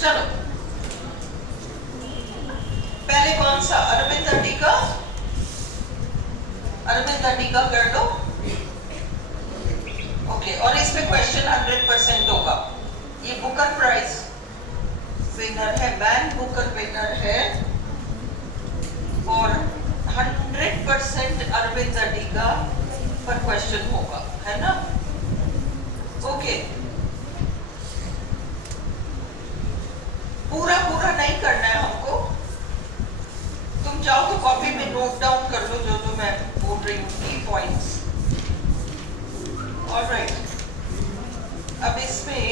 चलो पहले कौन सा अरविंद अडिगा, अरविंद अडिगा कर लो। ओके, और इसमें क्वेश्चन 100% होगा। ये बुकर प्राइज विनर है, मैन बुकर विनर है और 100% अरविंद अडिगा पर क्वेश्चन होगा, है ना? ओके, पूरा पूरा नहीं करना है हमको। तुम चाहो तो कॉपी में नोट डाउन कर लो जो जो मैं बोल रही हूँ, की पॉइंट्स। ऑलराइट, अब इसमें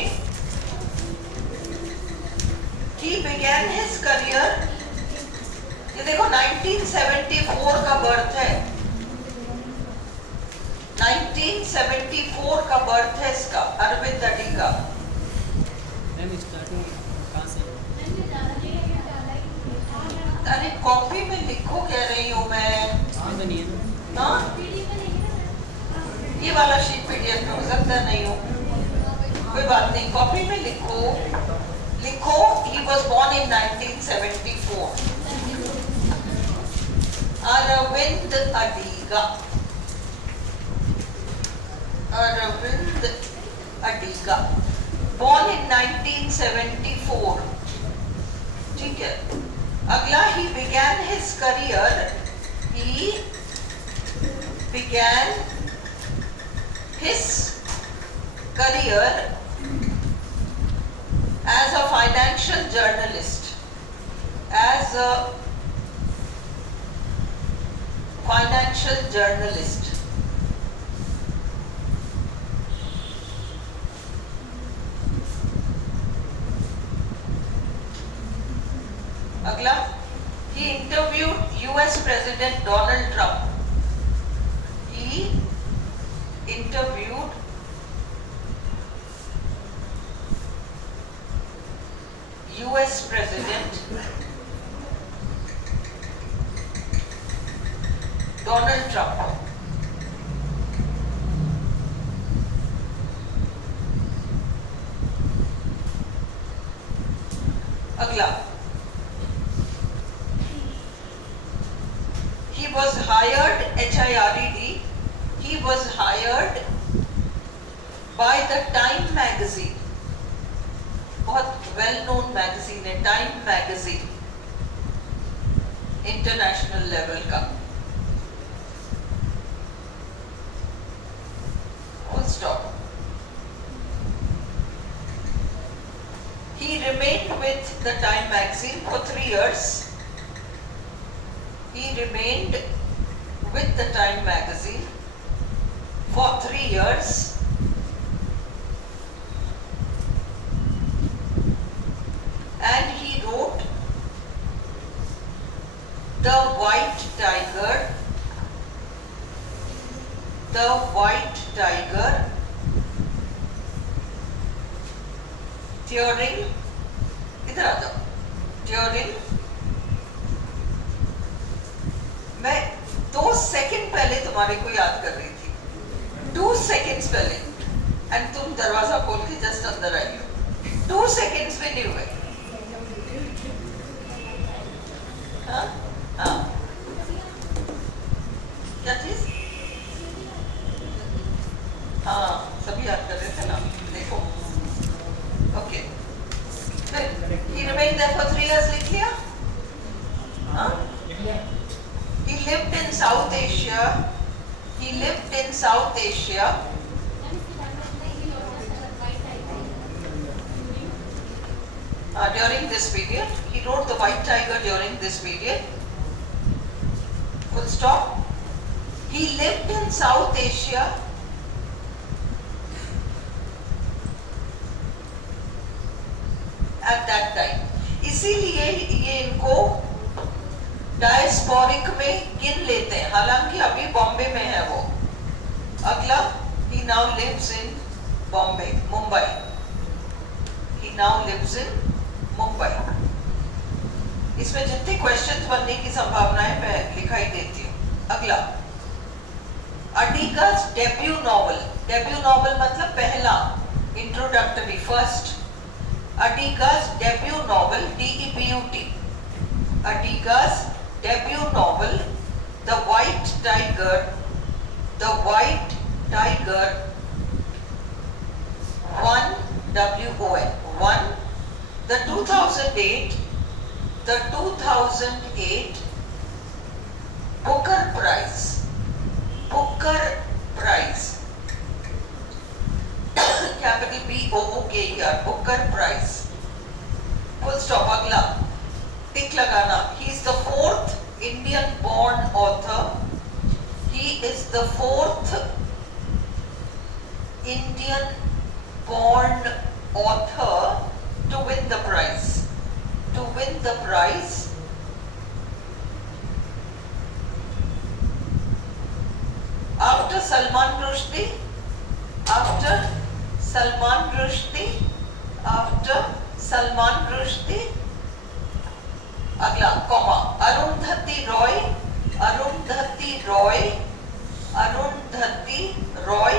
he began his career, ये देखो 1974 का बर्थ है, 1974 का बर्थ है इसका, अरविंद अडिगा। अरे कॉपी में लिखो कह रही हूँ मैं। हाँ, ये वाला शीट पीडीएफ में हो सकता है नहीं हो, कोई बात नहीं, कॉपी में लिखो। लिखो he was born in 1974, Arvind Adiga, Arvind Adiga, born in 1974। ठीक है, अगला he began his career, he began his career as a financial journalist, as a financial journalist। अगला, he interviewed US President Donald Trump, he interviewed US President Donald Trump। अगला, he was hired, HIRED, he was hired by the Time magazine, बहुत well known magazine है time magazine, international level का। Full stop. He remained with the Time magazine for 3 years. He remained with the Time magazine for 3 years. And he wrote The White Tiger, The White Tiger during, इधर आ जाओ, during, मैं 2 second पहले तुम्हारे को याद कर रही थी, 2 सेकंड्स पहले, एंड तुम दरवाजा खोल के जस्ट अंदर आई हो, 2 सेकंड्स में नहीं हुए। हाँ हाँ, क्या चीज? हाँ, सभी याद कर रहे थे ना, देखो। Okay, he remained there for 3 years, लिख लिया? हाँ? He lived in South Asia. He lived in South Asia. During this period, he wrote The White Tiger during this period. Full stop. He lived in South Asia. At that time. इसीलिए ये इनको diasporic में गिन लेते हैं, हालांकि अभी बॉम्बे में है वो। अगला, he now lives in Bombay, Mumbai. He now lives in Mumbai. इसमें जितने क्वेश्चंस बनने की संभावना है मैं लिखाई देती हूँ। अगला, अडिगा's डेब्यू नॉवल, डेब्यू नॉवल मतलब पहला, introductory, first Adiga's debut novel, DEBUT. Adiga's debut novel, The White Tiger, The White Tiger, won WON, won the 2008 Booker Prize. Booker Prize. Capital BOOKER, Booker Prize. Full stop. अगला टिक लगाना. He is the fourth Indian-born author. He is the fourth Indian-born author to win the prize. To win the prize. After Salman Rushdie, after Salman Rushdie, after Salman Rushdie, अगला comma, Arundhati Roy, Arundhati Roy, Arundhati Roy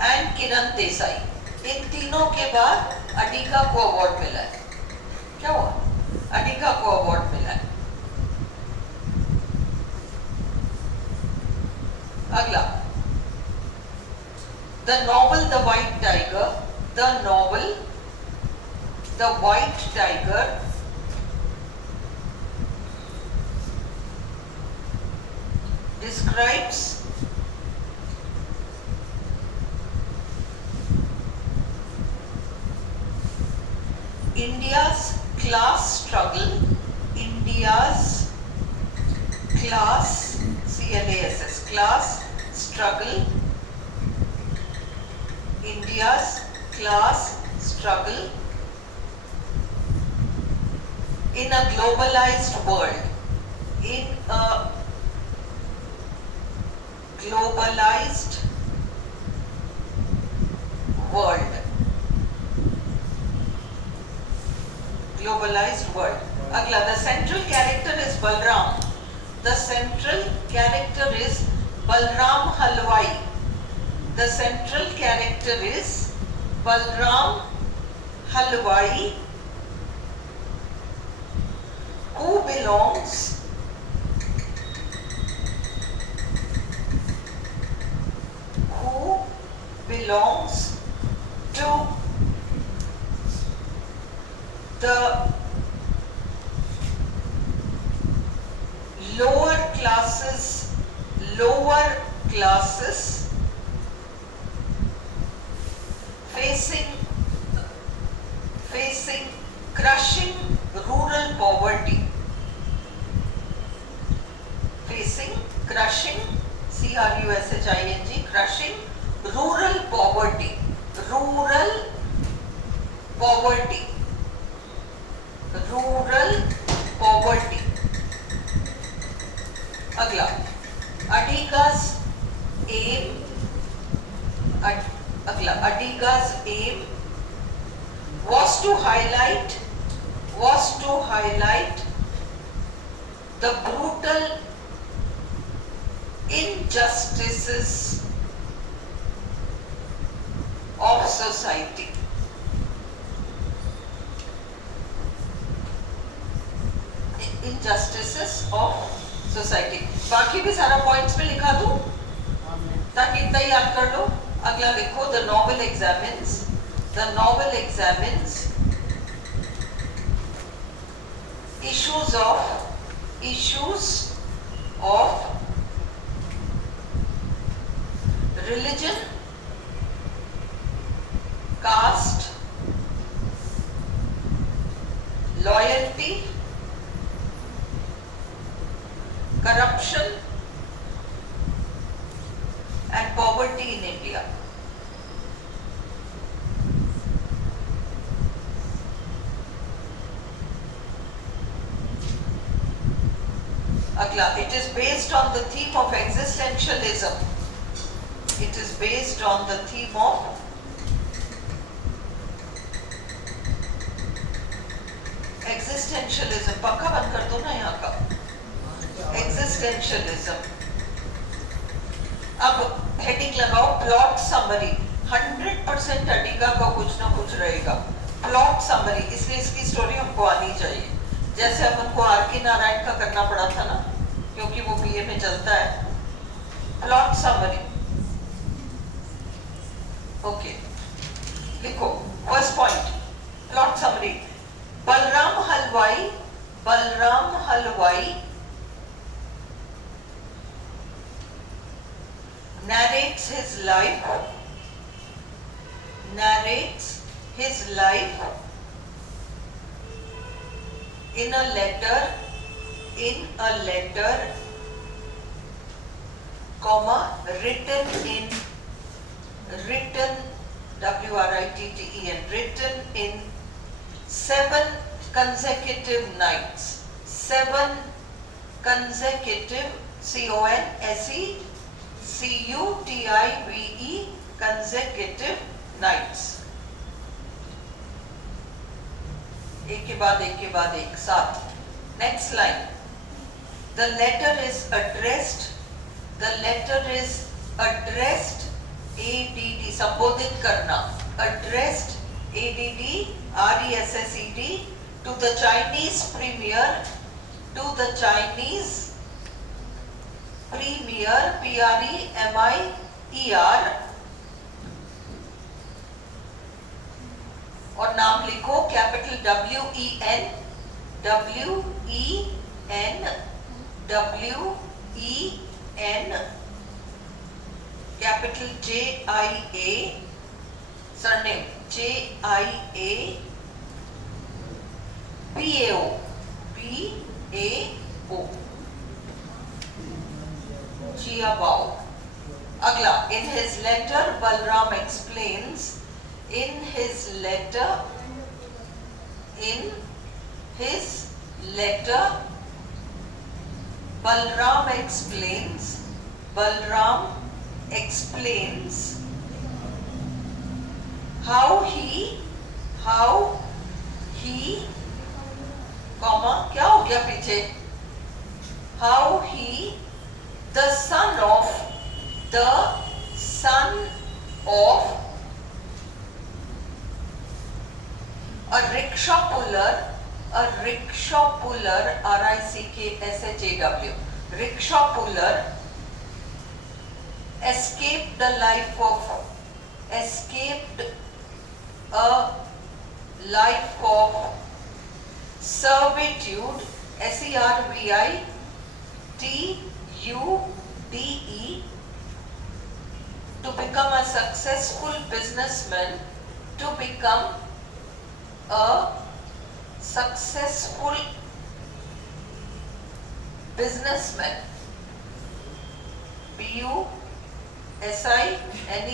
and Kiran Desai. इन तीनों के बाद अडिगा को award मिला है. क्या हुआ? अडिगा को अवार्ड मिला है. अगला, the novel The White Tiger, the novel The White Tiger describes India's class struggle, India's class, CLASS, class struggle, India's class struggle in a globalized world, in a globalized world, globalized world. Agla, the central character is Balram. The central character is Balram Halwai. The central character is Balram Halwai, who belongs to the lower classes facing crushing rural poverty, facing crushing, CRUSHING, crushing rural poverty, rural poverty, rural poverty. अगला, Adiga's aim, Adiga's aim was to highlight the brutal injustices of society. Injustices of society. बाकी भी सारा points पे लिखा दूं ताकि इतना याद कर लो. अगला लिखो, the novel examines issues of religion, caste, loyalty, corruption and poverty in India. Agla, it is based on the theme of existentialism. It is based on the theme of existentialism. पक्का बंद कर दो ना यहाँ का. Existentialism. अब heading लगाओ, plot summary. 100% Adiga का कुछ ना कुछ रहेगा। प्लॉट समरी, इसलिए इसकी स्टोरी हमको आनी चाहिए, जैसे अपन को आर के नारायण का करना पड़ा था ना, क्योंकि वो बीए में चलता है। प्लॉट समरी, ओके, लिखो first point, plot summary. Balram हलवाई narrates his life in a letter, comma, written WRITTEN, written in 7 consecutive nights, 7 consecutive, CONSECUTIVE, consecutive nights, एक के बाद एक साथ। Next line, the letter is addressed, ADD, संबोधित करना, addressed, ADD, RESSED, to the Chinese premier, PREMIER, और नाम लिखो capital WEN, capital JIA, surname JIA, BAO, Jiabao। अगला, in his letter Balram explains, Balram explains how he, comma, क्या हो गया पीछे, how he, the son of a rickshaw puller, RICKSHAW, rickshaw puller, escaped a life of servitude, SERVITUDE, to become a successful businessman,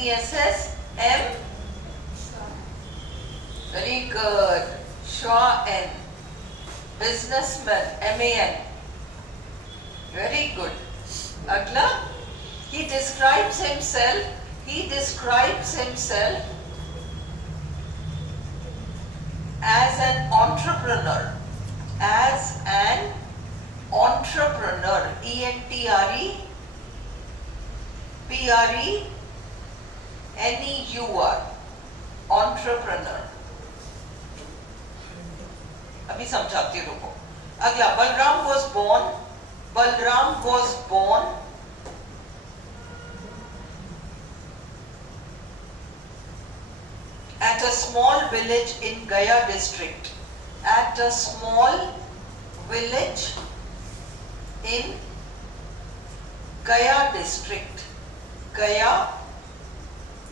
BUSINESSM, very good, Shaw-N, businessman, MAN, very good। अगला, he describes himself as an entrepreneur, ENTREPRENEUR, entrepreneur। अभी समझाती रुको। अगला, Balram was born at a small village in Gaya district, Gaya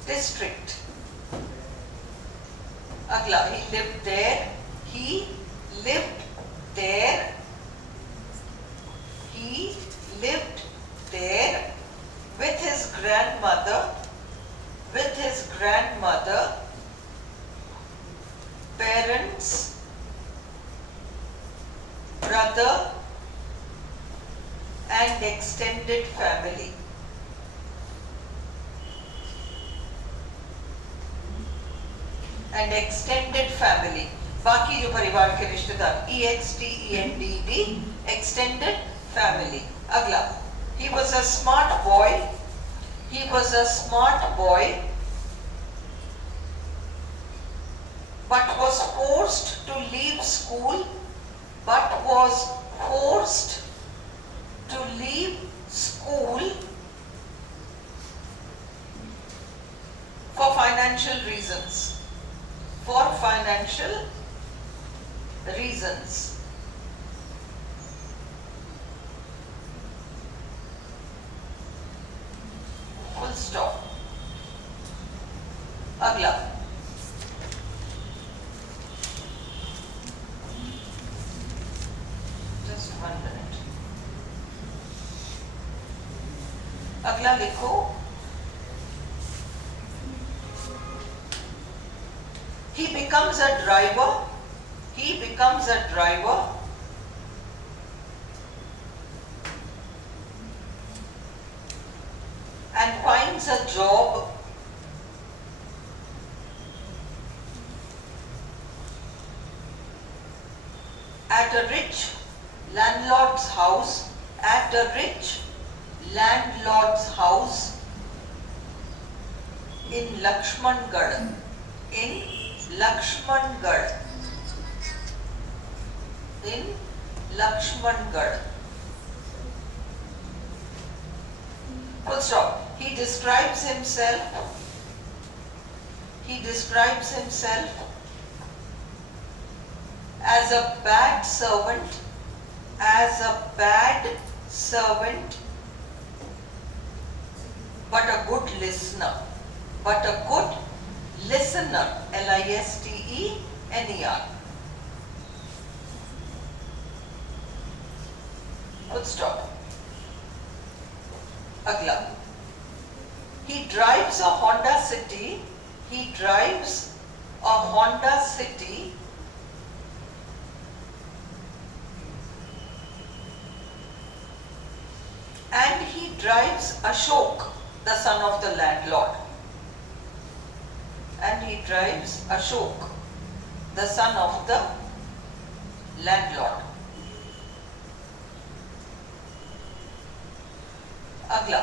district। अगला, he lived there with his grandmother, parents, brother, and extended family। बाकी जो परिवार के रिश्तेदार, EXTENDD, extended family। अगला, he was a smart boy but was forced to leave school, but was forced to leave school for financial reasons. For financial reasons. Full stop. अगला, just 1 minute. अगला लिखो, he becomes a driver, he becomes a driver and finds a job at a rich landlord's house, at a rich landlord's house in Lakshmangarh, in Lakshmangarh, in Lakshmangarh. Full stop. He describes himself as a bad servant, but a good listener, Listener. Full stop. अगला, he drives a Honda City, and he drives Ashok, the son of the landlord. And he drives Ashok, the son of the landlord. अगला,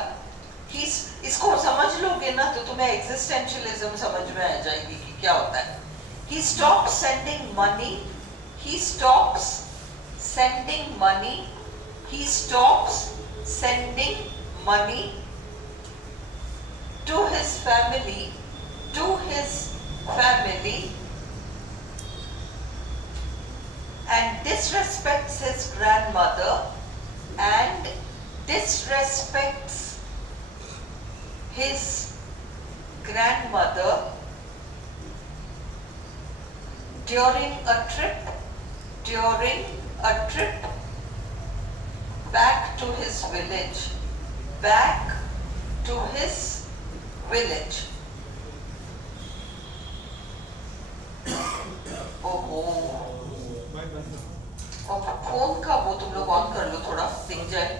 इसको समझ लोगे ना तो तुम्हें existentialism समझ में आ जाएगी कि क्या होता है. He stops sending money to his family and disrespects his grandmother during a trip back to his village. ओहो, और फोन का वो तुम लोग ऑन कर लो, थोड़ा दिख जाए,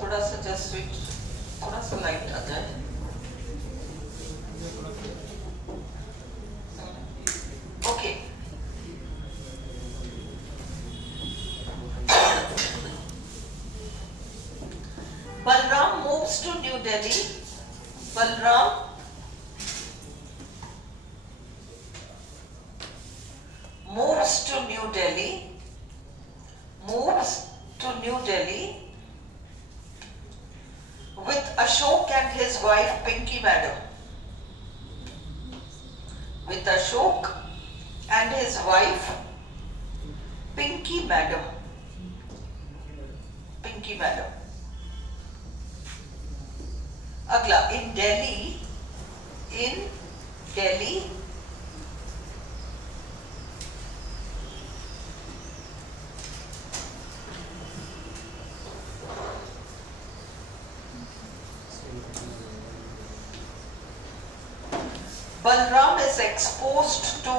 थोड़ा सा जस्ट स्विच, थोड़ा सा लाइट आ जाए. Okay, Balram moves to New Delhi. Moves to New Delhi with Ashok and his wife Pinky Madam. With Ashok and his wife Pinky Madam. अगला, in Delhi Balram is exposed to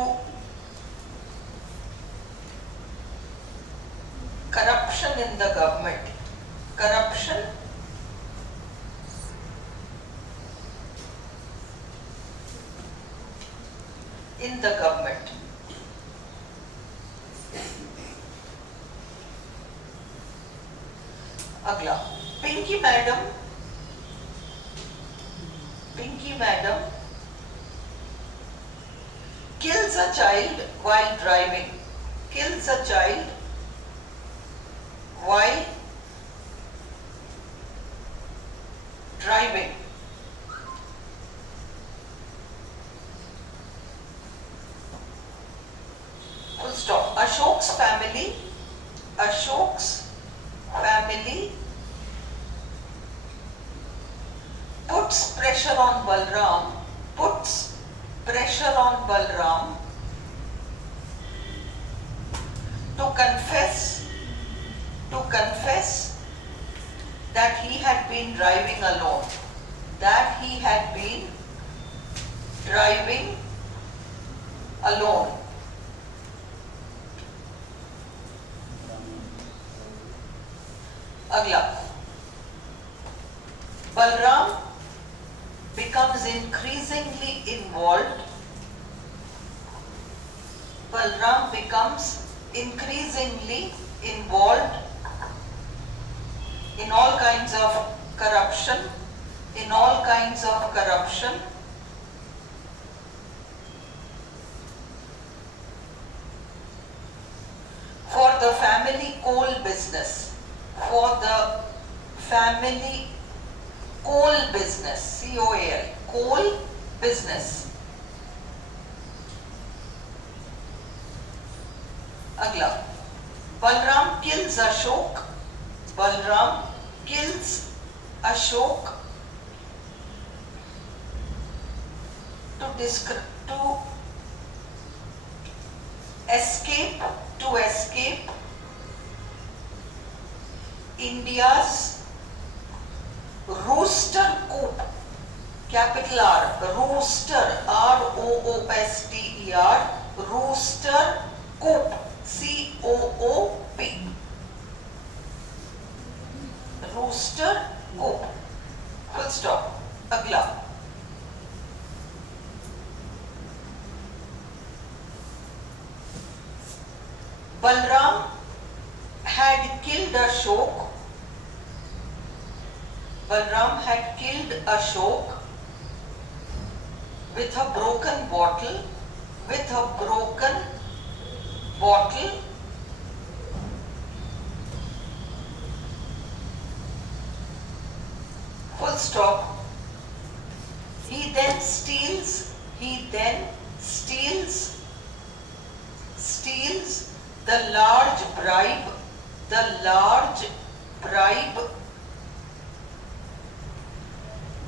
corruption in the government. अगला, Pinky Madam kills a child while driving. Kills a child while driving. Full stop. Ashok's family puts pressure on Balram, to confess that he had been driving alone. अगला, Balram becomes increasingly involved in all kinds of corruption, for the family coal business, C-O-A-L, coal business. अगला, Balram kills Ashok to escape India's rooster coup, capital R, rooster, R-O-O-S-T-E-R, rooster coup, C-O-O-P, rooster coup, full stop. अगला, Balram had killed Ashok with a broken bottle full stop. He then steals the large bribe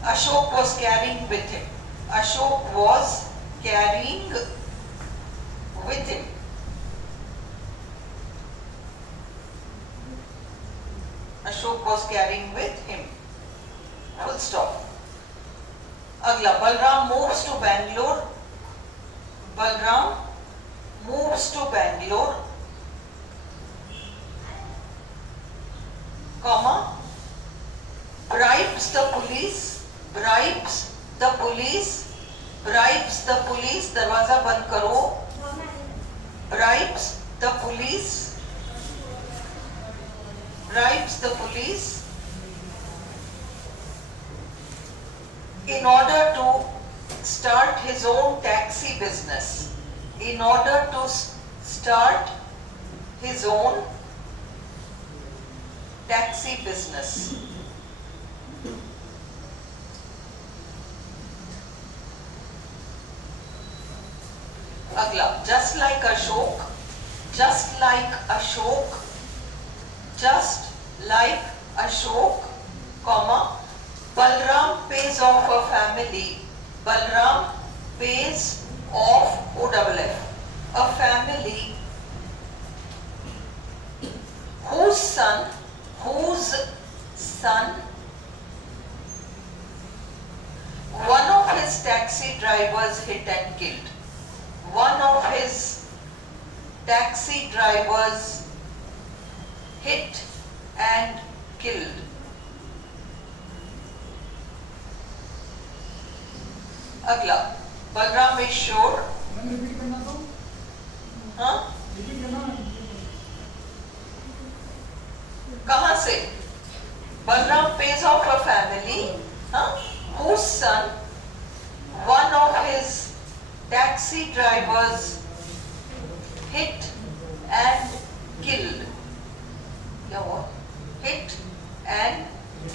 Ashok was carrying with him. Full stop. अगला, Balram moves to Bangalore, comma, bribes the police, दरवाजा बंद करो, bribes the police in order to start his own taxi business. अगला, just like Ashok, comma, Balram pays off a family, OFF, a family whose son, one of his taxi drivers hit and killed. अगला, Balram is sure, कहां से? Balram pays off a family whose son, one of his taxi drivers hit and killed. क्या हुआ? Hit and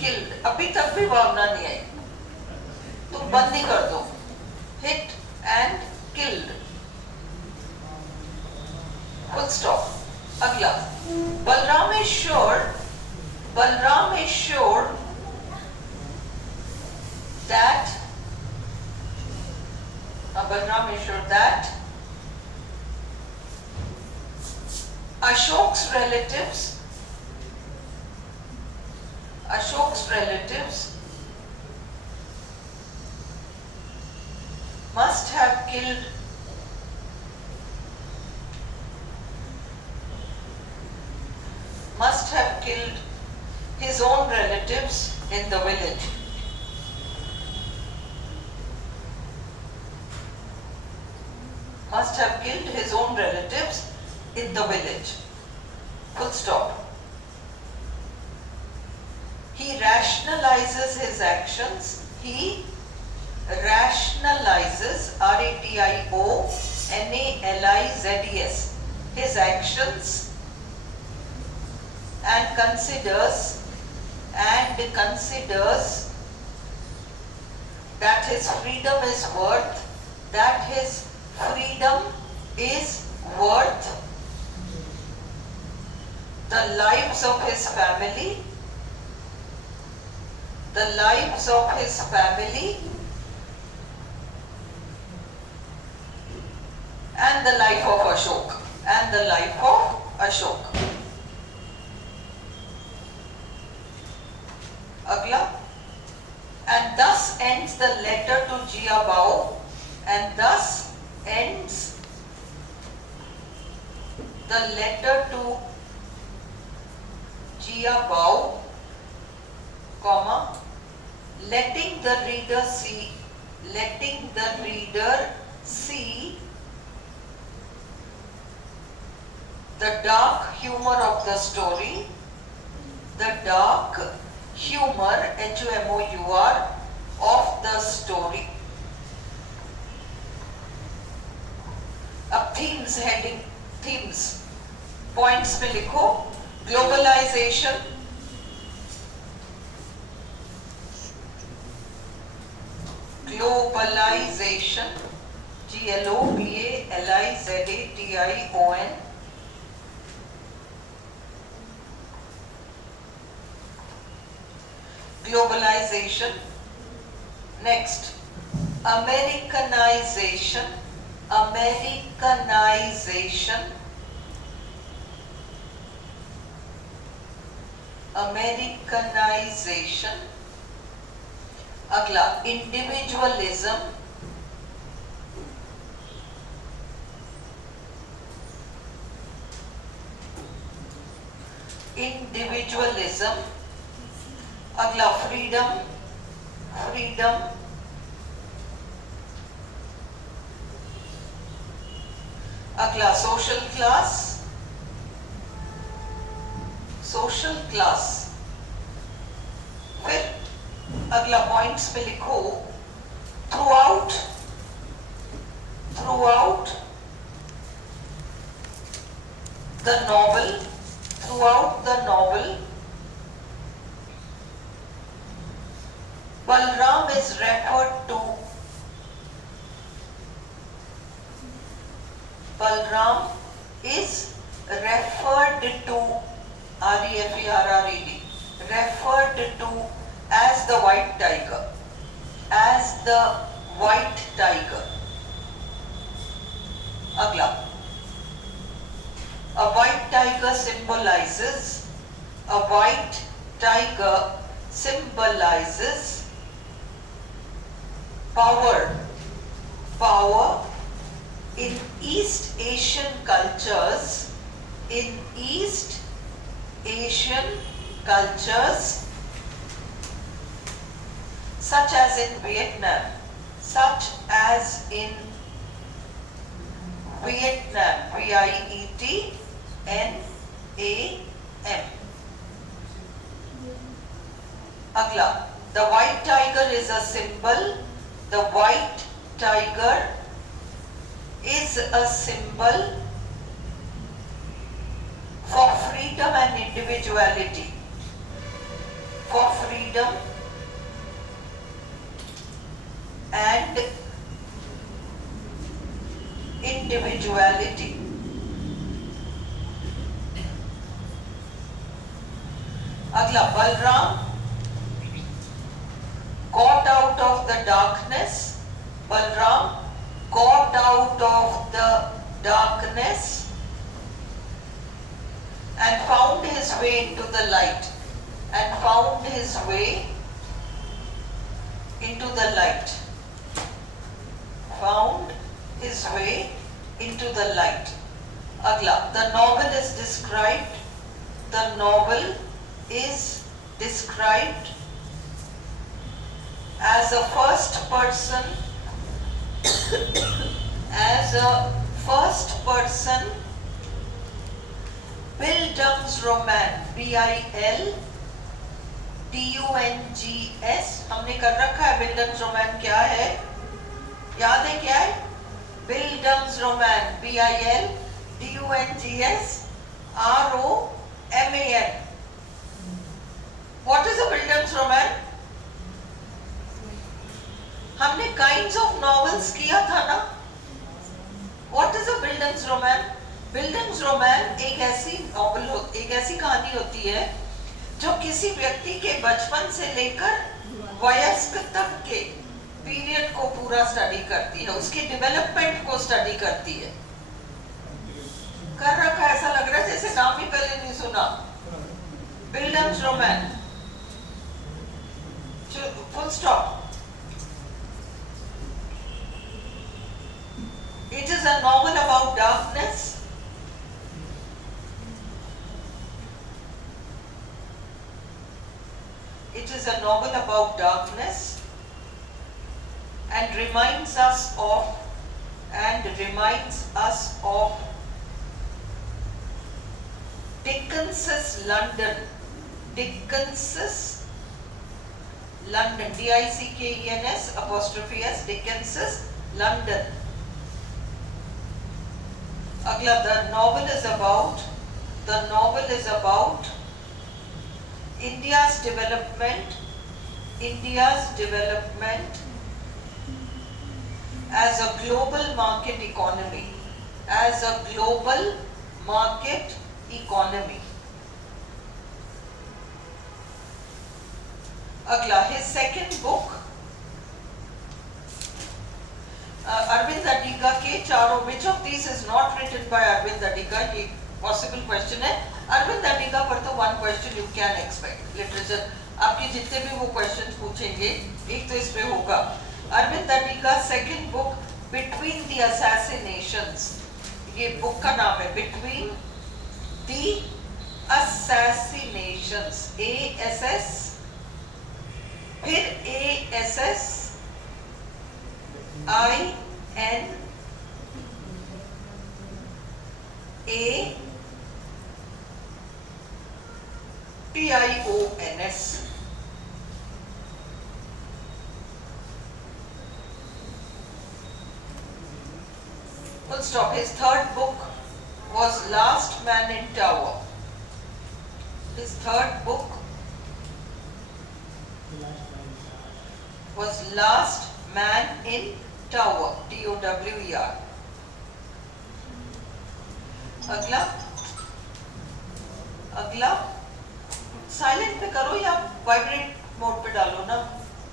killed. अभी तक भी भावना नहीं आई, तुम बंद ही कर दो. Hit and killed. Full stop. अगला. Balram is sure that Balram is sure that Ashok's relatives must have killed his own relatives in the village. Must have killed his own relatives in the village. Full stop. He rationalizes his actions. He rationalizes, R-A-T-I-O-N-A-L-I-Z-E-S, his actions and considers that his freedom is worth the lives of his family and the life of Ashok. Agla. And thus ends the letter to Jiabao. Letting the reader see the dark humor of the story, HUMOUR, of the story. अब themes points में लिखो. Globalization, GLOBALIZATION. Globalization. Next, Americanization. अगला, individualism. अगला, freedom. अगला, social class. फिर अगला points पे लिखो. throughout the novel Balram is referred to referred to as the white tiger. Agla. A white tiger symbolizes power in East Asian cultures, such as in Vietnam, VIETNAM. Agla, the white tiger is a symbol. The white tiger is a symbol for freedom and individuality. For freedom and individuality. अगला, Balram got out of the darkness. Balram got out of the darkness and found his way into the light. And found his way into the light. Found his way into the light. Agla, the novel is described. The novel is described as a first person Bildungsroman, BILDUNGS. हमने कर रखा है Bildungsroman क्या है, याद है क्या है? Bildungsroman, BILDUNGSROMAN. What is a Bildungsroman? हमने kinds of novels किया था ना. What is a Bildungsroman? Bildungsroman एक ऐसी नॉवल, एक ऐसी कहानी होती है जो किसी व्यक्ति के बचपन से लेकर वयस्क तक के पीरियड को पूरा स्टडी करती है, उसकी डेवलपमेंट को स्टडी करती है. कर रखा है, ऐसा लग रहा है जैसे नाम ही पहले नहीं सुना. Bildungsroman, full stop. It is a novel about darkness. It is a novel about darkness and reminds us of Dickens's London. Dickens's London. DICKENS''S. Dickens's London. Agla, the novel is about India's development as a global market economy. Agla, his second book, Arvind Adiga के चारों, which of these is not written by Arvind Adiga? ये possible question है. Arvind Adiga पर तो one question you can expect. Literature, आपके जितने भी वो questions पूछेंगे, एक तो इसमें होगा. Arvind Adiga second book, Between the Assassinations. ये book का नाम है, Between the Assassinations. ASS, फिर ASS INATIONS. Full stop. His third book was Last Man in Tower. His third book was Last Man in Tower. TOWER. अगला silent पे करो या vibrate mode पे डालो ना,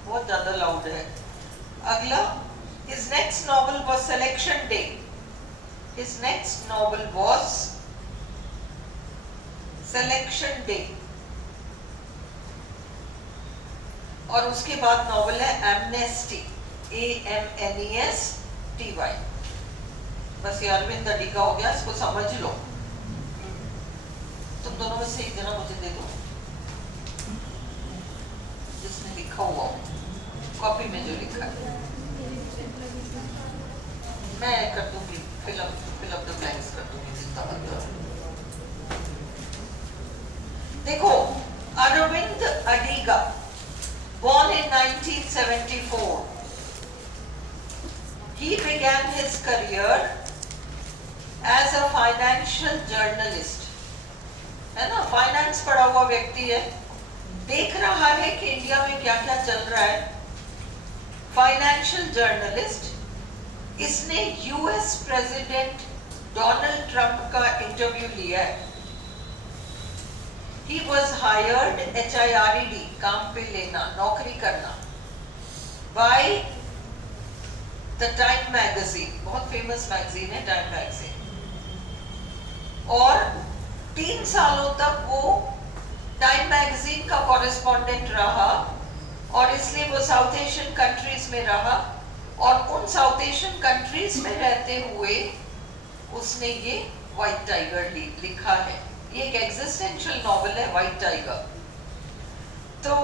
बहुत ज्यादा लाउड है. अगला, his next novel was Selection Day. और उसके बाद नॉवल है Amnesty. AMNESTY. बस ये अरविंद अडिगा हो गया, इसको समझ लो. तुम दोनों में से एक जना मुझे दे दो जिसने लिखा हुआ हो, कॉपी में जो लिखा है. मैं कर दूंगी, फिल अप द ब्लैंक्स कर दूंगी जितना बनता है. देखो, Arvind Adiga born in 1974. He began his career as a financial journalist. है ना, फाइनेंस पढ़ा हुआ व्यक्ति है, देख रहा है कि इंडिया में क्या क्या चल रहा है। फाइनेंशियल जर्नलिस्ट, इसने यूएस प्रेसिडेंट डोनाल्ड ट्रंप का इंटरव्यू लिया है। He was hired, HIRED, काम पे लेना, नौकरी करना, by the Time magazine, बहुत फेमस मैगजीन है टाइम मैगजीन। और 3 सालों तक वो टाइम मैगजीन का कॉरेस्पॉन्डेंट रहा, और इसलिए वो साउथ एशियन कंट्रीज में रहा, और उन साउथ एशियन कंट्रीज में रहते हुए उसने ये व्हाइट टाइगर लिखा है। ये एक एग्जिस्टेंशियल नॉवेल है, व्हाइट टाइगर। तो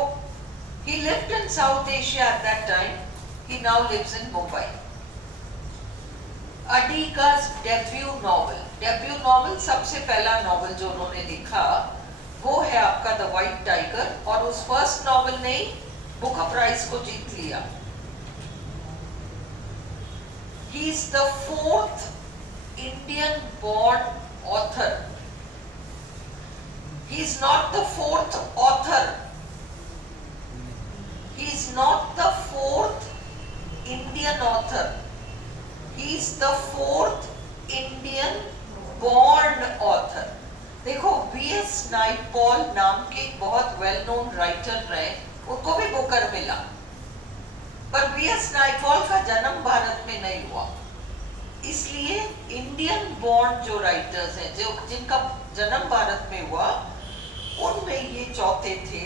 he lived in South Asia at that time. He now lives in Mumbai. अडी का डेब्यू नॉवल सबसे पहला नॉवल जो उन्होंने लिखा वो है आपका द व्हाइट टाइगर, और उस फर्स्ट नॉवल ने बुकर प्राइज को जीत लिया। He is the 4th Indian born author. He is not the 4th author. He is not the 4th Indian author. He is the 4th Indian born author. देखो, V.S. Naipaul नाम के एक बहुत well known writer रहे, उनको भी Booker मिला, पर V.S. नाइपॉल का जन्म भारत में नहीं हुआ, इसलिए इंडियन बॉर्न जो राइटर्स हैं, जो जिनका जन्म भारत में हुआ, उनमें ये चौथे थे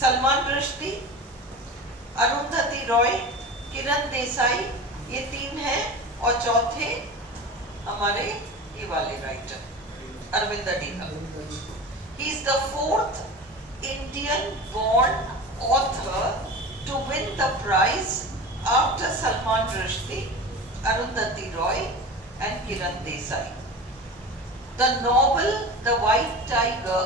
सलमान रुश्दी, अरुंधति रॉय, किरण देसाई, ये 3 हैं, और चौथे हमारे ये वाले writer Aravind Adiga. He is the 4th Indian born author to win the prize after Salman Rushdie, Arundhati Roy and Kiran Desai. The novel The White Tiger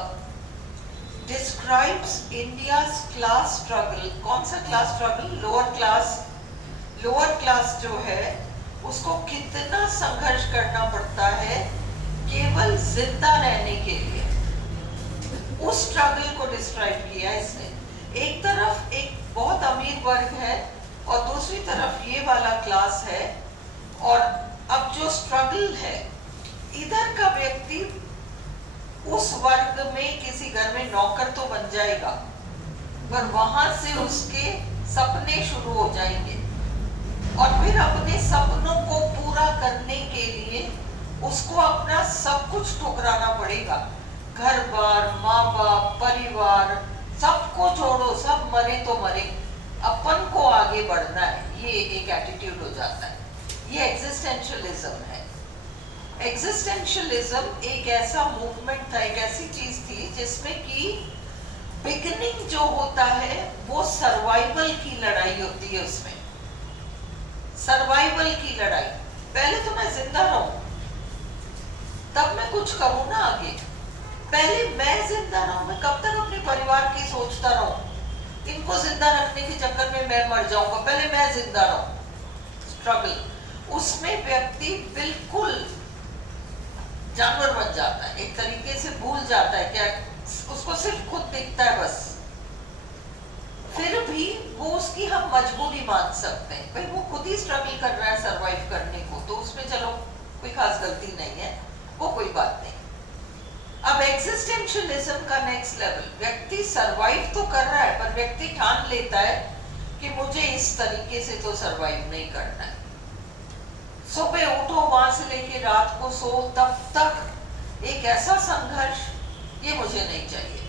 describes India's class struggle. कौन सा class struggle? लोअर क्लास जो है उसको कितना संघर्ष करना पड़ता है केवल जिंदा रहने के लिए, उस स्ट्रगल को डिस्क्राइब किया इसने। एक तरफ एक बहुत अमीर वर्ग है और दूसरी तरफ ये वाला क्लास है, और अब जो स्ट्रगल है, इधर का व्यक्ति उस वर्ग में किसी घर में नौकर तो बन जाएगा, पर वहां से उसके सपने शुरू हो जाएंगे, और फिर अपने सपनों को पूरा करने के लिए उसको अपना सब कुछ ठुकराना पड़ेगा। घर बार, माँ बाप, परिवार, सबको छोड़ो, सब मरे तो मरे, अपन को आगे बढ़ना है, ये एक एटीट्यूड हो जाता है। ये एग्जिस्टेंशियलिज्म है। एग्जिस्टेंशियलिज्म एक ऐसा मूवमेंट था, एक ऐसी चीज थी जिसमें कि बिगिनिंग जो होता है वो सर्वाइवल की लड़ाई होती है। उसमें सर्वाइवल की लड़ाई, पहले तो मैं जिंदा रहूं तब मैं कुछ करूं ना आगे। पहले मैं जिंदा रहूं, मैं कब तक अपने परिवार की सोचता रहूं, इनको जिंदा रखने के चक्कर में मैं मर जाऊंगा, पहले मैं जिंदा रहूं। स्ट्रगल, उसमें व्यक्ति बिल्कुल जानवर बन जाता है, एक तरीके से भूल जाता है, क्या उसको सिर्फ खुद दिखता है बस। फिर भी वो उसकी हम मजबूरी मान सकते हैं, भाई वो खुद ही स्ट्रगल कर रहा है सरवाइव करने को, तो उसमें चलो कोई खास गलती नहीं है, वो कोई बात नहीं। अब एग्जिस्टेंशियलिज्म का नेक्स्ट लेवल, व्यक्ति सरवाइव तो कर रहा है पर व्यक्ति ठान लेता है कि मुझे इस तरीके से तो सरवाइव नहीं करना है। सुबह उठो, वहां से लेके रात को सो, तब तक एक ऐसा संघर्ष, ये मुझे नहीं चाहिए,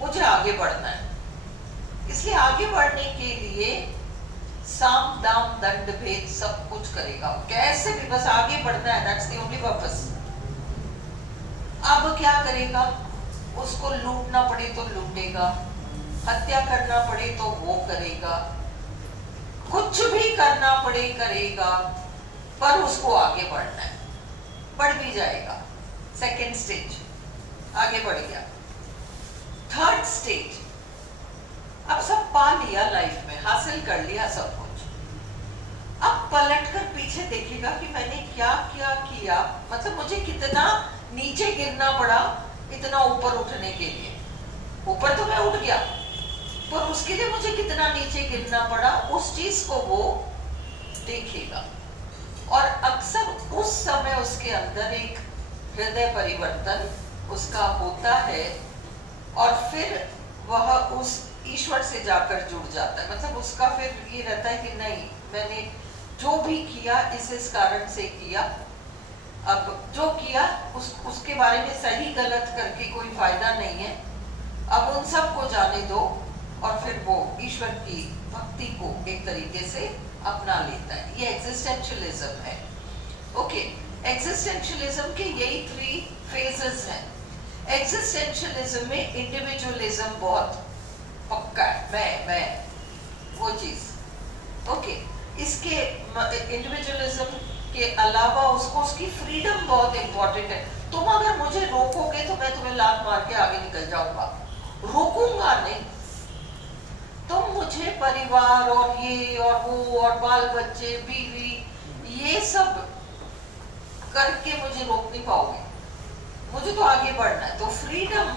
मुझे आगे बढ़ना है। इसलिए आगे बढ़ने के लिए साम दाम दंड भेद सब कुछ करेगा, कैसे भी बस आगे बढ़ना है, दैट्स द ओनली पर्पस। अब क्या करेगा, उसको लूटना पड़े तो लूटेगा, हत्या करना पड़े तो वो करेगा, कुछ भी करना पड़े करेगा, पर उसको आगे बढ़ना है, बढ़ भी जाएगा। सेकेंड स्टेज आगे बढ़ गया। थर्ड स्टेज, अब सब पा लिया लाइफ में, हासिल कर लिया सब कुछ, अब पलटकर पीछे देखेगा कि मैंने क्या क्या किया, मतलब मुझे कितना नीचे गिरना पड़ा इतना ऊपर उठने के लिए। ऊपर तो मैं उठ गया, पर उसके लिए मुझे कितना नीचे गिरना पड़ा, उस चीज को वो देखेगा। और अक्सर उस समय उसके अंदर एक हृदय परिवर्तन उसका होता है, और फिर वह उस ईश्वर से जाकर जुड़ जाता है। मतलब उसका फिर ये रहता है कि नहीं, मैंने जो भी किया इस कारण से किया, अब जो किया उसके बारे में सही गलत करके कोई फायदा नहीं है, अब उन सब को जाने दो। और फिर वो ईश्वर की भक्ति को एक तरीके से अपना लेता है। ये एग्जिस्टेंशियलिज्म है। ओके, एग्जिस्टेंशियलिज्म के यही 3 फेजेस हैं। एग्जिस्टेंशियलिज्म में इंडिविजुअलिज्म बहुत पक्का है, मैं वो चीज। ओके, इसके इंडिविजुअलिज्म के अलावा उसको उसकी फ्रीडम बहुत इंपॉर्टेंट है। तुम अगर मुझे रोकोगे तो मैं तुम्हें लात मार के आगे निकल जाऊंगा, रोकूंगा नहीं। तुम मुझे परिवार और ये और वो और बाल बच्चे बीवी ये सब करके मुझे रोक नहीं पाओगे, मुझे तो आगे बढ़ना है। तो फ्रीडम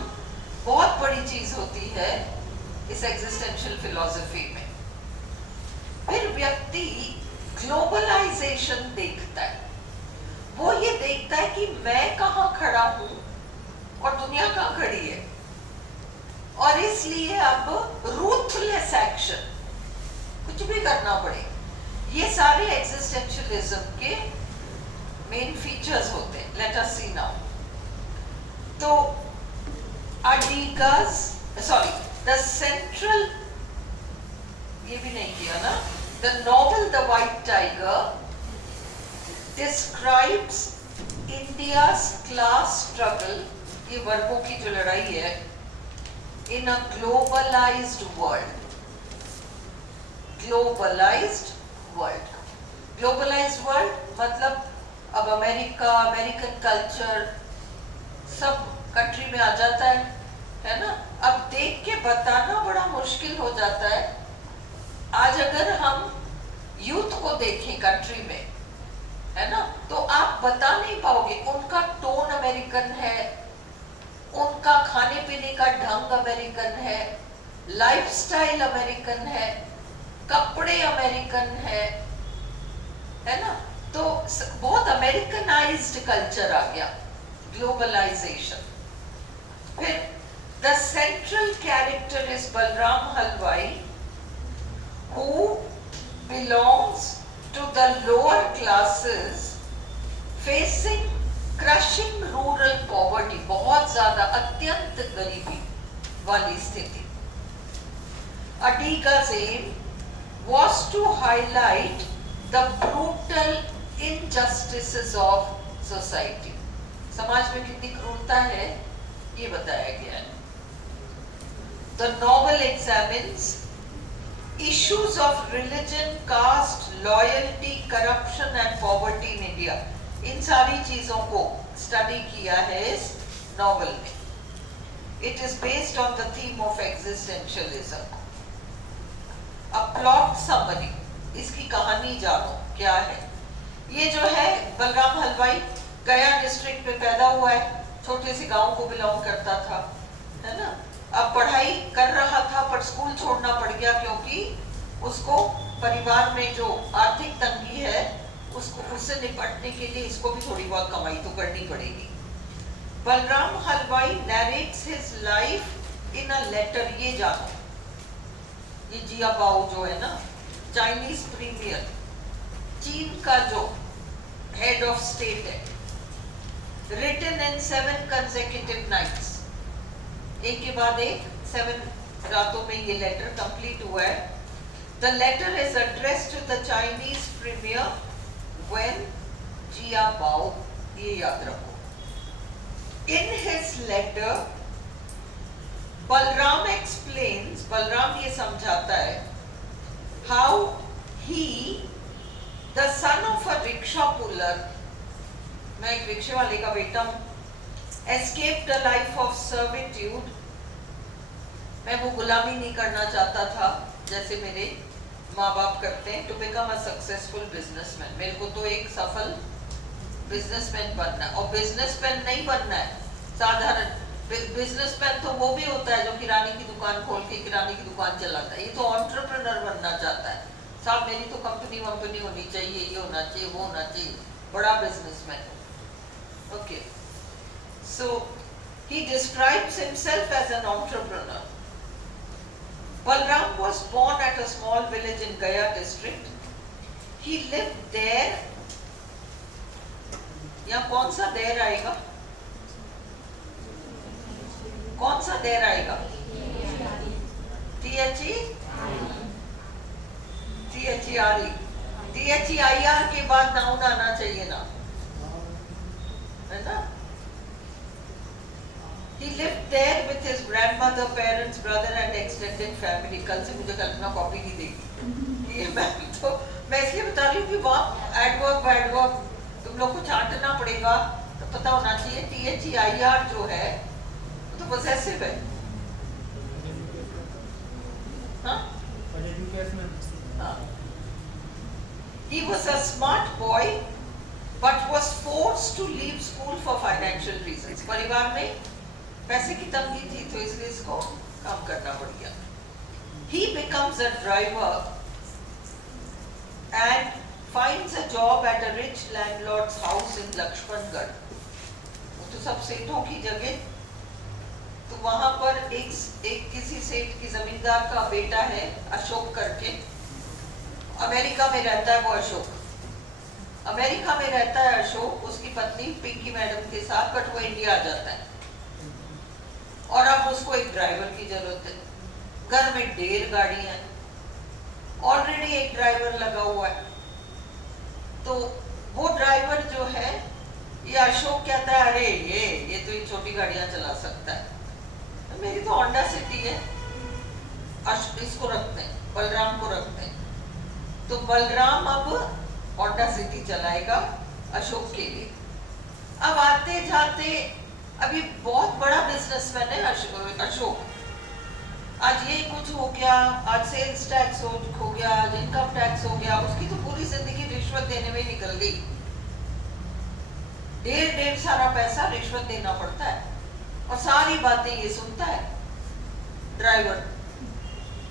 बहुत बड़ी चीज होती है इस एग्जिस्टेंशियल फिलॉसफी में। फिर व्यक्ति ग्लोबलाइजेशन देखता है। वो ये देखता है कि मैं कहां खड़ा हूं और दुनिया कहां खड़ी है, और इसलिए अब रूथलेस एक्शन, कुछ भी करना पड़े। ये सारे एग्जिस्टेंशियलिज्म के मेन फीचर्स होते हैं। लेट अस सी नाउ। तो द सेंट्रल, ये भी नहीं किया ना, the novel the white tiger describes India's class struggle, ये वर्गों की जो लड़ाई है, इन अ ग्लोबलाइज्ड वर्ल्ड। ग्लोबलाइज्ड वर्ल्ड मतलब अब अमेरिकन कल्चर सब कंट्री में आ जाता है ना। अब देख के बताना बड़ा मुश्किल हो जाता है। आज अगर हम यूथ को देखें कंट्री में, है ना, तो आप बता नहीं पाओगे। उनका टोन अमेरिकन है, उनका खाने पीने का ढंग अमेरिकन है, लाइफस्टाइल अमेरिकन है, कपड़े अमेरिकन है ना। तो बहुत अमेरिकनाइज्ड कल्चर आ गया, ग्लोबलाइजेशन। फिर the central character is Balram हलवाई, who belongs to the lower classes facing crushing rural poverty, बहुत ज्यादा अत्यंत गरीबी वाली स्थिति। Adiga's aim was to highlight the brutal injustices of society. समाज में कितनी क्रूरता है ये बताया गया है। The novel examines issues of religion, caste, loyalty, corruption and poverty in India. इन सारी चीजों को स्टडी किया है इस नॉवल में। It is based on the theme of existentialism. A plot summary, इसकी कहानी जानो क्या है। ये जो है बलराम हलवाई गया डिस्ट्रिक्ट में पैदा हुआ है, छोटे से गांव को बिलोंग करता था, है ना। अब पढ़ाई कर रहा था पर स्कूल छोड़ना पड़ गया क्योंकि उसको परिवार में जो आर्थिक तंगी है उससे निपटने के लिए इसको भी थोड़ी बहुत कमाई तो करनी पड़ेगी। Balram Halwai narrates his life in a letter. ये जानो, ये जिया बाओ जो है ना, चाइनीज प्रीमियर, चीन का जो हेड ऑफ स्टेट है, रिटन इन 7 consecutive nights, एक के बाद एक 7 रातों में ये लेटर कंप्लीट हुआ है। The letter is addressed to the Chinese premier Wen Jiabao, ये याद रखो। In his letter Balram explains, Balram ये समझाता है, how he the son of a rickshaw puller, मैं एक रिक्शे वाले का बेटा हूं, escaped a life of servitude, मैं वो गुलामी नहीं करना चाहता था जैसे मेरे माँ बाप करते हैं to become a successful businessman. मेरे को तो एक सफल बिजनेसमैन बनना है, और बिजनेसमैन नहीं बनना है साधारण बिजनेसमैन, तो वो भी होता है जो किराने की दुकान खोल के किराने की दुकान चलाता है। ये तो एंटरप्रेन्योर बनना चाहता है, साहब मेरी तो कंपनी वंपनी होनी चाहिए, ये होना चाहिए, वो होना चाहिए, बड़ा businessman. Okay, so he describes himself as an entrepreneur. Balram was born at a small village in Gaya district. He lived there. यहाँ कौन सा देर आएगा? कौन सा देर आएगा? THERE के बाद नाउन आना चाहिए ना, है ना? He lived there with his grandmother, parents, brother and extended family. कल से मुझे कल्पना कॉपी नहीं देगी। ये मैं इसलिए बता रही हूँ कि वहाँ एडवर्ब वैडवर्ब तुम लोग को छांटना पड़ेगा, तो पता होना चाहिए। THEIR जो है तो पोजेसिव है, हाँ? He was a smart boy, but was forced to leave school for financial reasons. परिवार में पैसे की तंगी थी, तो इसलिए इसको काम करना पड़ गया। He becomes a driver and finds a job at a rich landlord's house in Lakshmangarh. वो तो सब सेठों की जगह, तो वहां पर एक किसी सेठ की जमींदार का बेटा है अशोक करके, अमेरिका में रहता है वो अशोक, अमेरिका में रहता है अशोक, उसकी पत्नी पिंकी मैडम के साथ, बट वो इंडिया आ जाता है और अब उसको एक ड्राइवर की जरूरत है। घर में ढेर गाड़ी है, ऑलरेडी एक ड्राइवर लगा हुआ है, तो वो ड्राइवर जो है, ये अशोक कहता है अरे ये तो ये छोटी गाड़ियां चला सकता है, तो मेरी तो होंडा सिटी है, इसको रखते हैं, बलराम को रखते हैं। तो बलराम अब होंडा सिटी चलाएगा अशोक के लिए। अब आते जाते, अभी बहुत बड़ा बिजनेसमैन है अशोक, आज ये कुछ हो गया, आज सेल्स टैक्स हो गया, आज इनकम टैक्स हो गया, उसकी तो पूरी जिंदगी रिश्वत देने में निकल गई। ढेर सारा पैसा रिश्वत देना पड़ता है, और सारी बातें ये सुनता है ड्राइवर,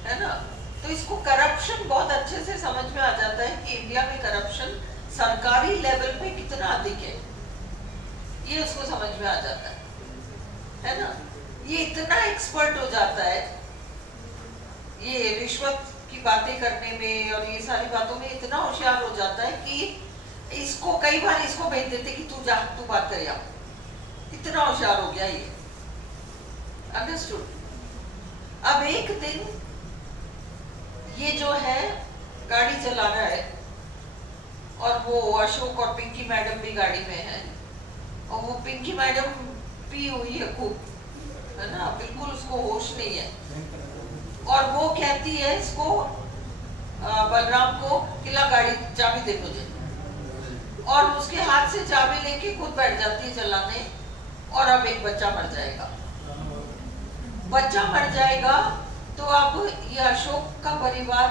है ना? तो इसको करप्शन बहुत अच्छे से समझ में आ जाता है कि इंडिया में करप्शन सरकारी लेवल पे कितना अधिक है, ये उसको समझ में आ जाता है ना? ये इतना एक्सपर्ट हो जाता है ये रिश्वत की बातें करने में, और ये सारी बातों में इतना होशियार हो जाता है कि इसको कई बार इसको भेज देते कि तू जा, तू बात कर, या इतना होशियार हो गया ये। अंडरस्टूड? अब एक दिन ये जो है गाड़ी चला रहा है, और वो अशोक और पिंकी मैडम भी गाड़ी में है, और वो पिंकी मैडम पी हुई है खूब, है ना? बिल्कुल उसको होश नहीं है, और वो कहती है इसको बलराम को कि ला गाड़ी चाबी दे मुझे, और उसके हाथ से चाबी लेके खुद बैठ जाती है चलाने, और अब एक बच्चा मर जाएगा। बच्चा मर जाएगा तो अब ये अशोक का परिवार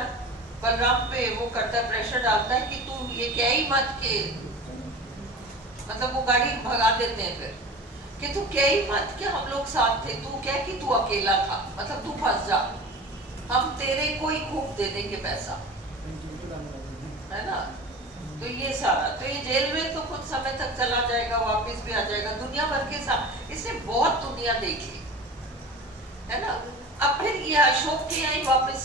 बलराम पे वो करता है, प्रेशर डालता है कि तू ये क्या ही मत के, मतलब वो गाड़ी भगा देते हैं फिर कि तू क्या ही मत के, हम लोग साथ थे, तू क्या कि तू अकेला था, मतलब तू फंस जा, हम तेरे को ही खूब दे देंगे पैसा, है ना? तो ये सारा, तो ये जेल में तो कुछ समय तक चला जाएगा, वापस भी आ जाएगा, दुनिया भर के साथ इसने बहुत दुनिया देखी, है ना? अब फिर ये अशोक के यहाँ वापस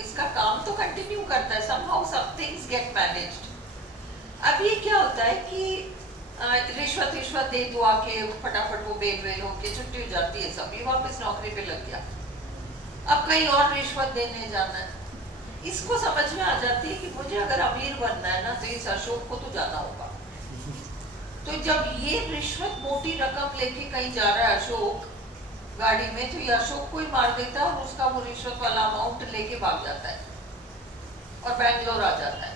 इसका काम तो कंटिन्यू करता है, somehow some things get managed। अब ये क्या होता है कि रिश्वत दे दुआ के फटाफट वो बेल होके छुट्टी हो जाती है, सब ये वापस नौकरी पे लग गया। अब कहीं और रिश्वत देने जाना है, इसको समझ में आ जाती है कि मुझे अगर अमीर बनना है ना, तो इस अशोक को तो जाना होगा। तो जब ये रिश्वत मोटी रकम लेके कहीं जा रहा है अशोक गाड़ी में, तो ये अशोक को ही मार देता है, और उसका वो रिश्वत वाला अमाउंट लेके भाग जाता है और बैंगलोर आ जाता है,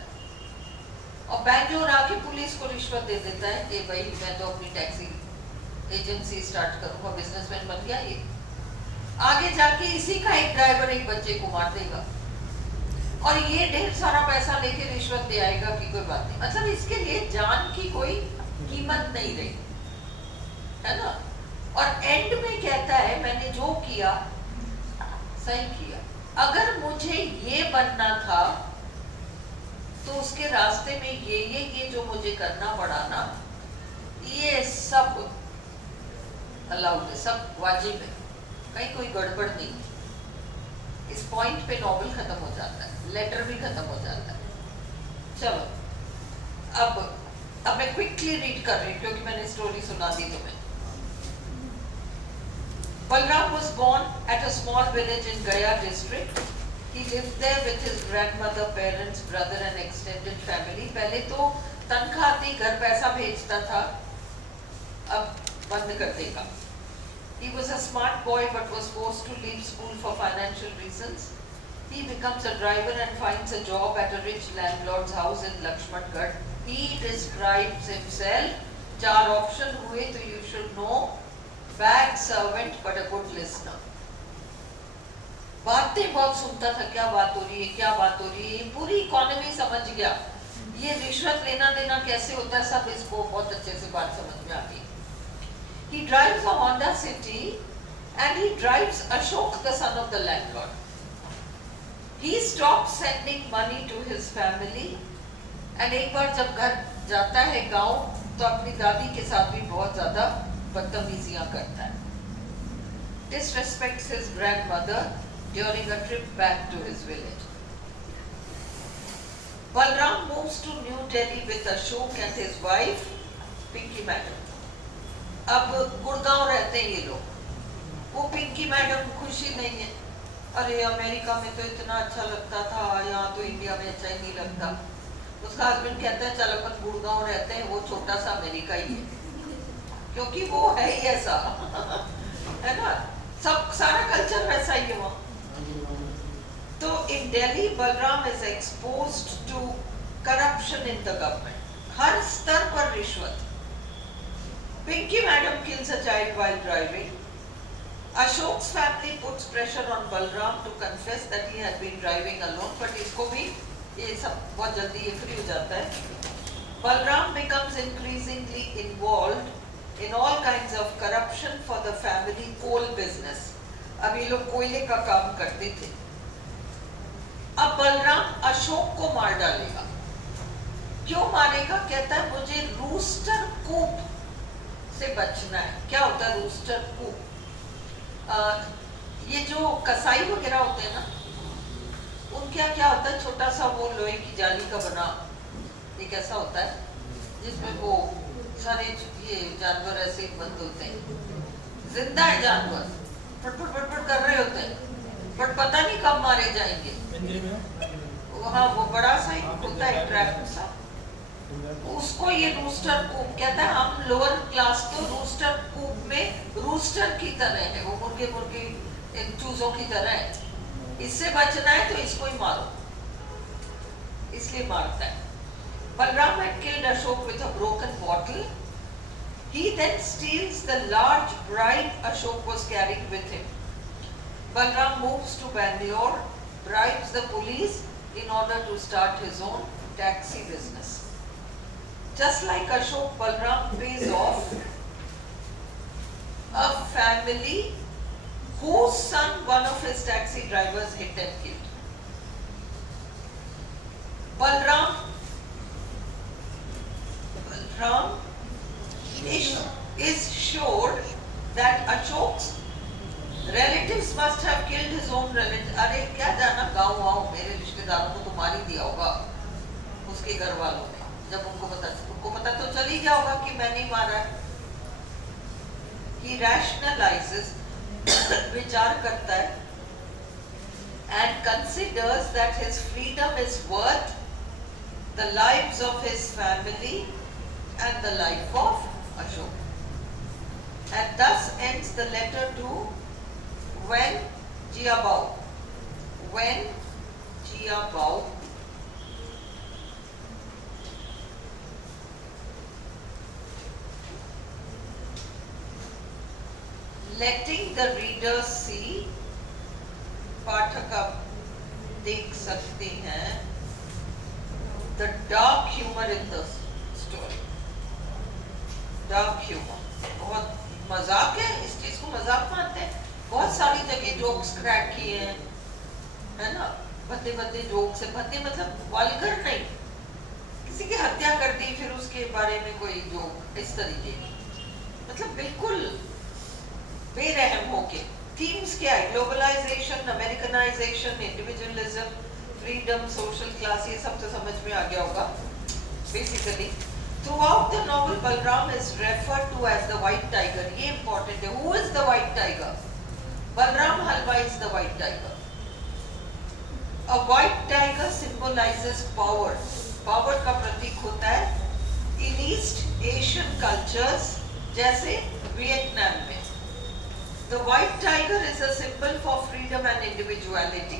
और बैंगलोर आके पुलिस को रिश्वत दे देता है कि भाई मैं तो अपनी टैक्सी एजेंसी स्टार्ट करूंगा, बिजनेसमैन बन गया ये। आगे जाके इसी का एक ड्राइवर एक बच्चे को मार देगा। और ये ढेर सारा पैसा लेके रिश्वत दे आएगा कि कोई बात नहीं, मतलब इसके लिए जान की कोई कीमत नहीं रही, है ना। और एंड में कहता है मैंने जो किया सही किया, अगर मुझे ये बनना था तो उसके रास्ते में ये जो मुझे करना पड़ा ना, ये सब अलाउड है, सब वाजिब है, कहीं कोई गड़बड़ नहीं। इस पॉइंट पे नॉवेल खत्म हो जाता है, लेटर भी खत्म हो जाता है। चलो अब मैं क्विकली रीड कर रही हूँ क्योंकि मैंने स्टोरी सुना दी तुम्हें। Balram was born at a small village in Gaya district. He lived there with his grandmother, parents, brother and extended family. पहले तो तनख्वाह आती, घर पैसा भेजता था, अब बंद कर देगा। He was a smart boy but was forced to leave school for financial reasons. He becomes a driver and finds a job at a rich landlord's house in Lakshmangarh. He describes himself, चार option हुए तो you should know, bad servant but a good listener. बातें बहुत सुनता था, क्या बात हो रही है, क्या बात हो रही है, पूरी इकोनॉमी समझ गया, ये रिश्वत लेना देना कैसे होता है, सब इसको बहुत अच्छे से बात समझ में आ गई। He drives a Honda City and he drives Ashok, the son of the landlord. He stops sending money to his family and एक बार जब घर जाता है गांव तो अपनी दादी के साथ भी बहुत ज्यादा बदतमीजियां करता है। Disrespects his grandmother during a trip back to his village. Balram moves to New Delhi with Ashok and his wife, Pinky Madam. अब गुड़गांव रहते हैं ये लोग। वो पिंकी मैडम खुशी नहीं है, अरे अमेरिका में तो इतना अच्छा लगता था, यहाँ तो इंडिया में अच्छा ही नहीं लगता। उसका हस्बैंड कहता है चल अपन गुड़गांव रहते हैं, वो छोटा सा अमेरिका ही है, क्योंकि वो है ही ऐसा है ना, सब सारा कल्चर वैसा ही है वहाँ। तो in Delhi Balram is exposed to corruption in the government, हर स्तर पर रिश्वत। Pinky Madam kills a child while driving. Ashok's family puts pressure on Balram to confess that he had been driving alone, but इसको भी ये सब बहुत जल्दी ये फ्री हो जाता है। Balram becomes increasingly involved in all kinds of corruption for the family coal business. अब ये लोग कोयले का काम करते थे। अब बलराम अशोक को मार डालेगा। क्यों मारेगा? कहता है मुझे रूस्टर कूप से बचना है। क्या होता है रूस्टर कूप? ये जो कसाई वगैरह होते हैं ना, उनके क्या होता है, छोटा सा वो लोहे की जाली का बना एक ऐसा होता है जिसमें वो सारे ये जानवर ऐसे बंद होते हैं, जिंदा है जानवर, फटफट फटफट कर रहे होते हैं, बट पता नहीं कब मारे जाएंगे। हाँ, वो बड़ा सा ही होता है ट्रैप सा, उसको ये रूस्टर कूप कहता है। हम लोअर क्लास तो रूस्टर कूप में रूस्टर की तरह है, वो मुर्गे मुर्गे चूजों की तरह है। इससे बचना है तो इसको ही मारो, इसलिए मारता है। Balram had killed Ashok with a broken bottle. He then steals the large bribe Ashok was carrying with him. Balram moves to Bangalore, bribes the police in order to start his own taxi business. Just like Ashok, Balram pays off a family whose son one of his taxi drivers hit and killed. Balram is sure that Ashok's relatives must have killed his own relatives. अरे क्या जाना गाँव आओ, मेरे रिश्तेदारों को तो मार ही दिया होगा उसके घर वालों ने। जब उनको पता तो चल ही गया होगा कि मैंने ही मारा है। He rationalizes, विचार करता है, and considers that his freedom is worth the lives of his family and the life of Ashok. And thus ends the letter to Wen Jiabao. Wen Jiabao. Letting the reader see, पाठक देख सकते हैं the dark humour in the story. Dark humour, बहुत मजाक है, इस चीज को मजाक मानते हैं। बहुत सारी जगह जोक्स क्रैक किए हैं, है ना, भद्दे भद्दे जोक्स है। भद्दे मतलब वल्गर नहीं, किसी की हत्या कर दी फिर उसके बारे में कोई जोक, इस तरीके की, मतलब बिल्कुल बेरहम होके। थीम्स क्या है? Globalisation, Americanisation, individualism, freedom, social class, ये सब तो समझ में आ गया होगा basically. Throughout the novel Balram is referred to as the white tiger. ये इंपॉर्टेंट है, who is the white tiger? Balram Halwai is the white tiger. A white tiger symbolises power, power का प्रतीक होता है इन ईस्ट एशियन कल्चर्स, जैसे Vietnam में। The white tiger is a symbol for freedom and individuality.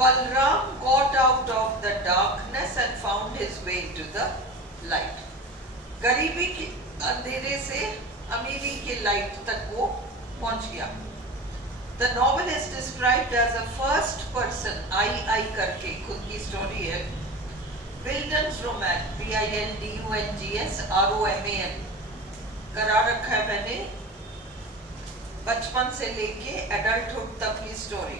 Balram got out of the darkness and found his way into the light. गरीबी के अंधेरे से अमीरी के लाइट तक वो पहुंच गया। The novel is described as a first person, I करके खुद की स्टोरी है। Wilden's romance, Bildungs ROMAN करा रखा है मैंने, बचपन से लेके एडल्टहुड तक की story.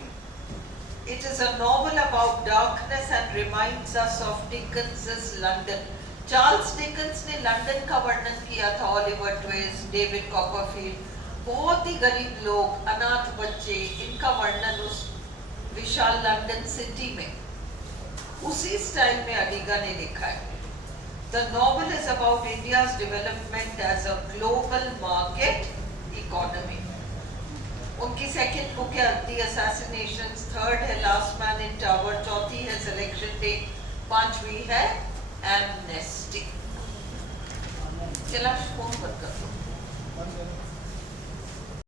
It is a novel about darkness and reminds us of Dickens London. Charles Dickens ने लंदन का वर्णन किया था, ओलिवर ट्विस्ट, डेविड कॉपरफील्ड, बहुत ही गरीब लोग, अनाथ बच्चे, इनका वर्णन उस विशाल लंदन सिटी में उसी स्टाइल में अलीगा ने लिखा है। The novel is about India's development as a global market economy. उनकी सेकंड बुक है द असैसिनेशंस, थर्ड है लास्ट मैन इन टावर, चौथी है सिलेक्शन डे, पांचवी है एमनेस्टी। चला फोन बंद कर दो।